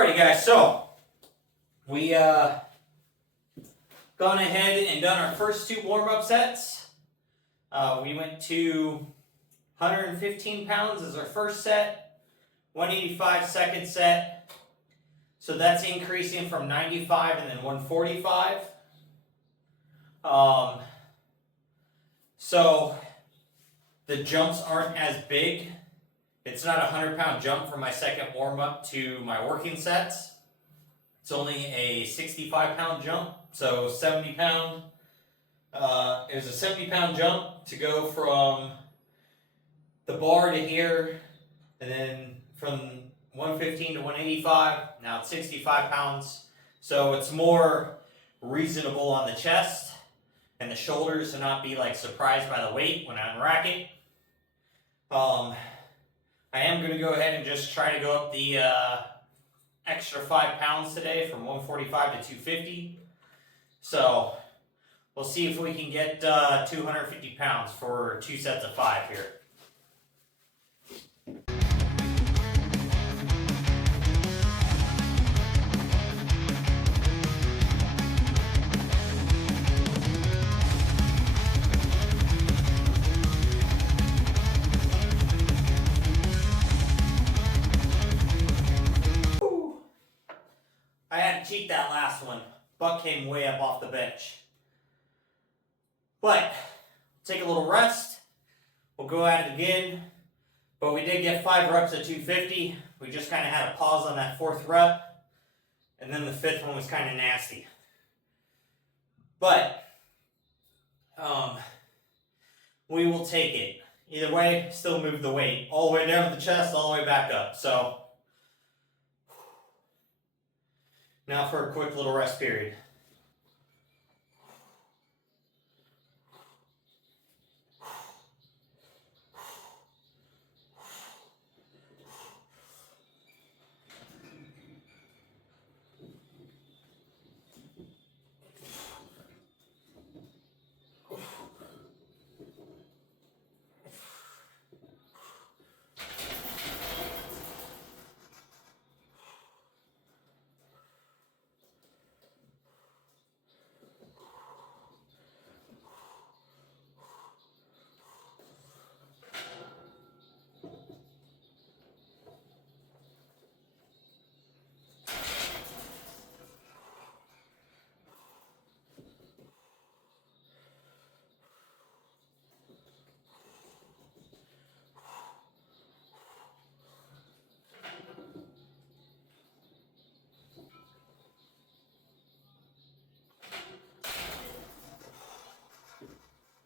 Alrighty guys, so we gone ahead and done our first two warm-up sets. We went to 115 pounds as our first set, 185 second set. So that's increasing from 95 and then 145. So the jumps aren't as big. It's not a 100-pound jump from my second warm-up to my working sets. It's only a 65-pound jump, so 70-pound. It was a 70-pound jump to go from the bar to here, and then from 115 to 185. Now it's 65 pounds, so it's more reasonable on the chest and the shoulders to not be like surprised by the weight when I unrack it. I am going to go ahead and just try to go up the extra 5 pounds today from 145 to 250. So we'll see if we can get 250 pounds for 2 sets of 5 here. I had to cheat that last one. Buck came way up off the bench. But, take a little rest. We'll go at it again. But we did get 5 reps at 250. We just kind of had a pause on that 4th rep. And then the 5th one was kind of nasty. But, we will take it. Either way, still move the weight. All the way down to the chest, all the way back up. So, now for a quick little rest period.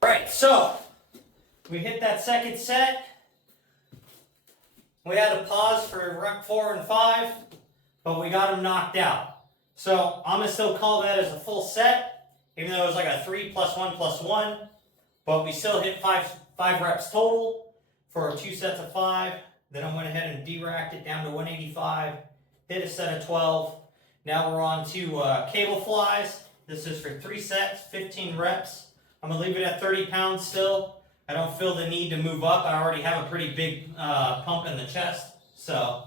Alright, so we hit that second set. We had to pause for rep 4 and 5, but we got them knocked out. So I'm going to still call that as a full set, even though it was like a 3 plus 1 plus 1. But we still hit 5 reps total for 2 sets of 5. Then I went ahead and de-racked it down to 185, hit a set of 12. Now we're on to cable flies. This is for 3 sets, 15 reps. I'm going to leave it at 30 pounds still. I don't feel the need to move up. I already have a pretty big pump in the chest. So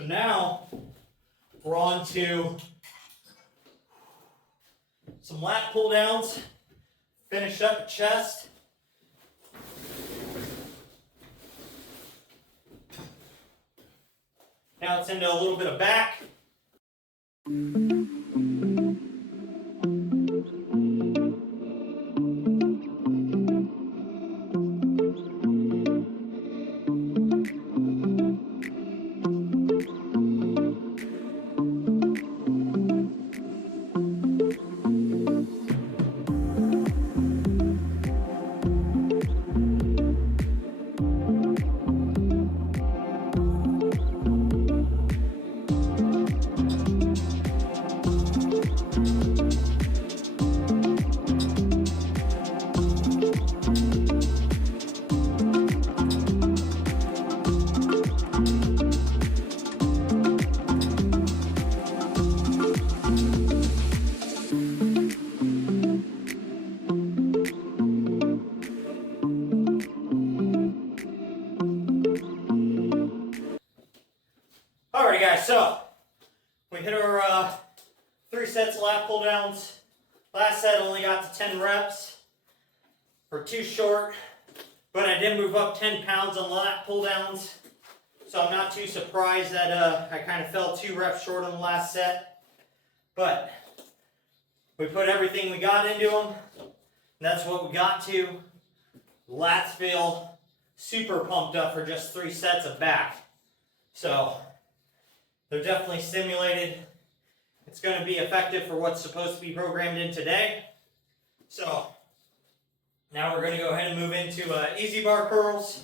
now we're on to some lat pull downs, finish up the chest. Now it's into a little bit of back. Alrighty guys, so we hit our 3 sets of lat pull downs. Last set only got to 10 reps. We're too short, but I did move up 10 pounds on lat pull downs. So I'm not too surprised that I kind of fell 2 reps short on the last set. But we put everything we got into them. And that's what we got to. Lats feel super pumped up for just 3 sets of back. So they're definitely stimulated. It's going to be effective for what's supposed to be programmed in today. So now we're going to go ahead and move into easy bar curls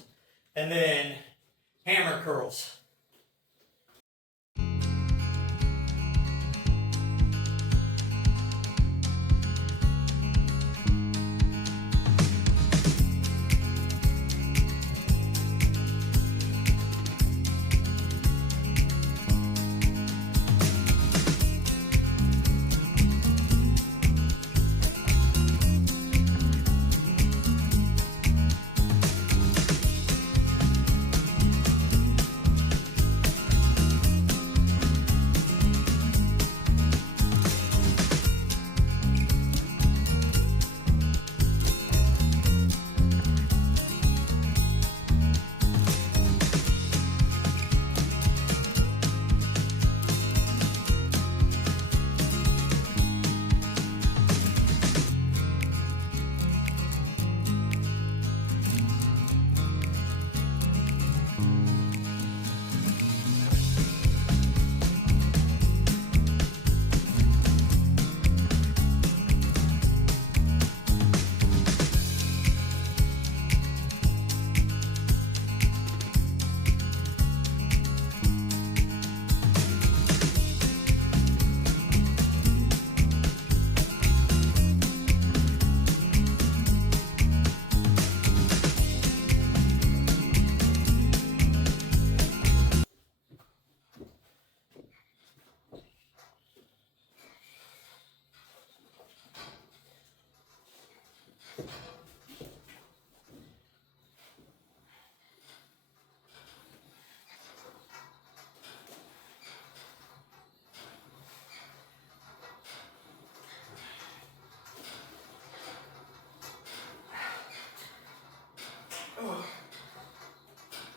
and then hammer curls.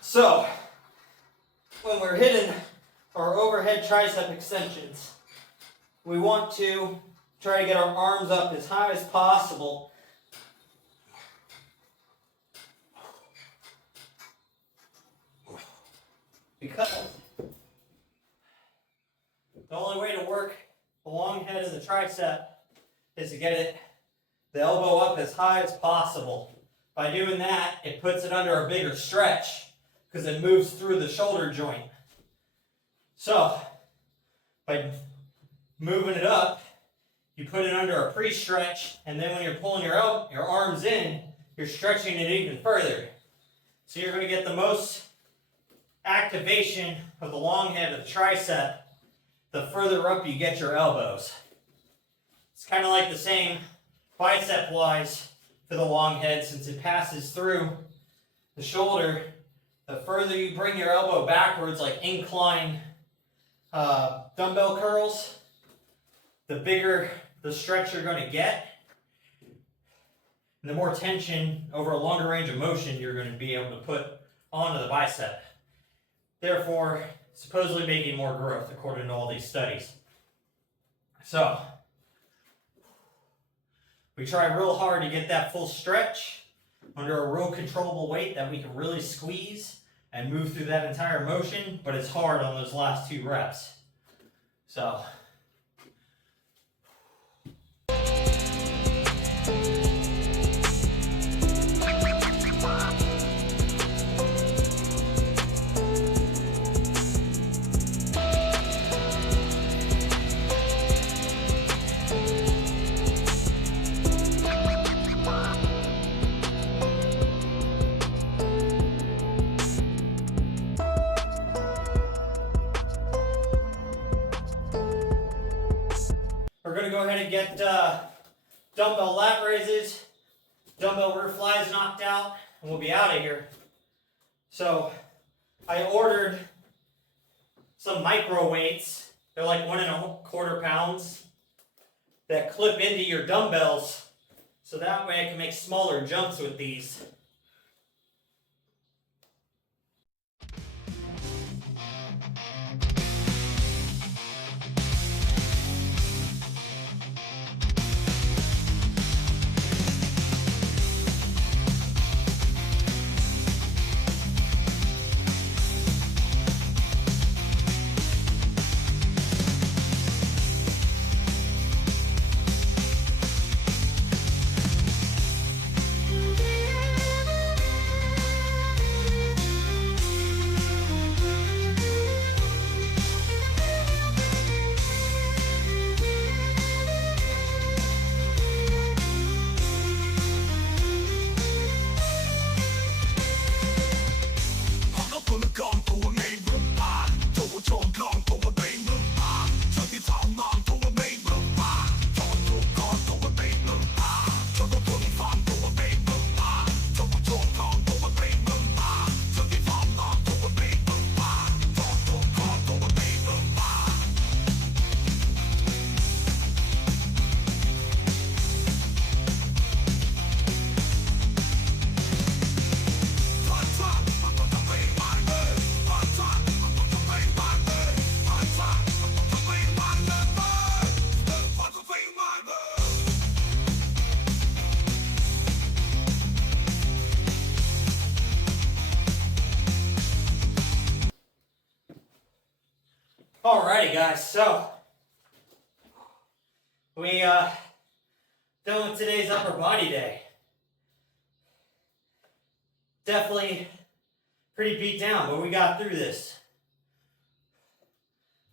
So, when we're hitting our overhead tricep extensions, we want to try to get our arms up as high as possible. Because the only way to work the long head of the tricep is to get the elbow up as high as possible. By doing that, it puts it under a bigger stretch because it moves through the shoulder joint. So, by moving it up, you put it under a pre-stretch, and then when you're pulling your arms in, you're stretching it even further. So you're going to get the most activation of the long head of the tricep the further up you get your elbows. It's kind of like the same bicep-wise for the long head, since it passes through the shoulder. The further you bring your elbow backwards, like incline dumbbell curls, the bigger the stretch you're going to get, and the more tension over a longer range of motion you're going to be able to put onto the bicep. Therefore, supposedly making more growth according to all these studies. So, we try real hard to get that full stretch under a real controllable weight that we can really squeeze and move through that entire motion, but it's hard on those last 2 reps. So, we're going to go ahead and get dumbbell lat raises, dumbbell rear flies knocked out, and we'll be out of here. So, I ordered some micro weights. They're like 1.25 pounds that clip into your dumbbells, so that way I can make smaller jumps with these. Alrighty guys, so we done with today's upper body day. Definitely pretty beat down, but we got through this.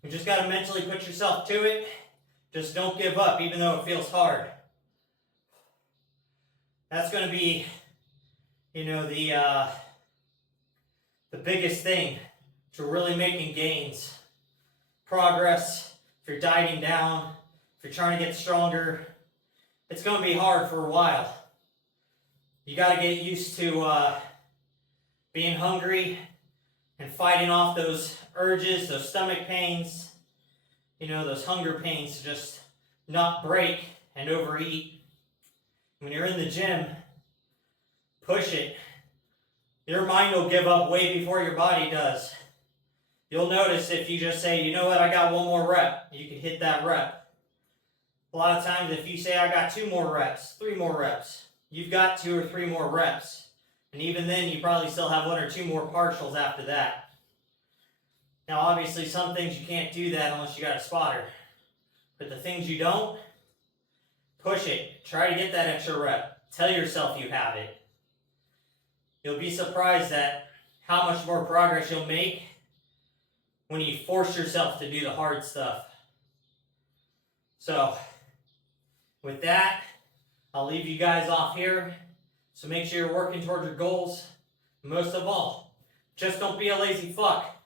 You just gotta mentally put yourself to it. Just don't give up, even though it feels hard. That's gonna be, you know, the biggest thing to really making gains. Progress, if you're dieting down, if you're trying to get stronger, it's going to be hard for a while. You got to get used to being hungry and fighting off those urges, those stomach pains, you know, those hunger pains to just not break and overeat. When you're in the gym, push it. Your mind will give up way before your body does. You'll notice if you just say, you know what, I got 1 more rep, you can hit that rep. A lot of times if you say, I got 2 more reps, 3 more reps, you've got 2 or 3 more reps. And even then, you probably still have 1 or 2 more partials after that. Now, obviously, some things you can't do that unless you got a spotter. But the things you don't, push it. Try to get that extra rep. Tell yourself you have it. You'll be surprised at how much more progress you'll make when you force yourself to do the hard stuff. So, with that, I'll leave you guys off here. So make sure you're working towards your goals. Most of all, just don't be a lazy fuck.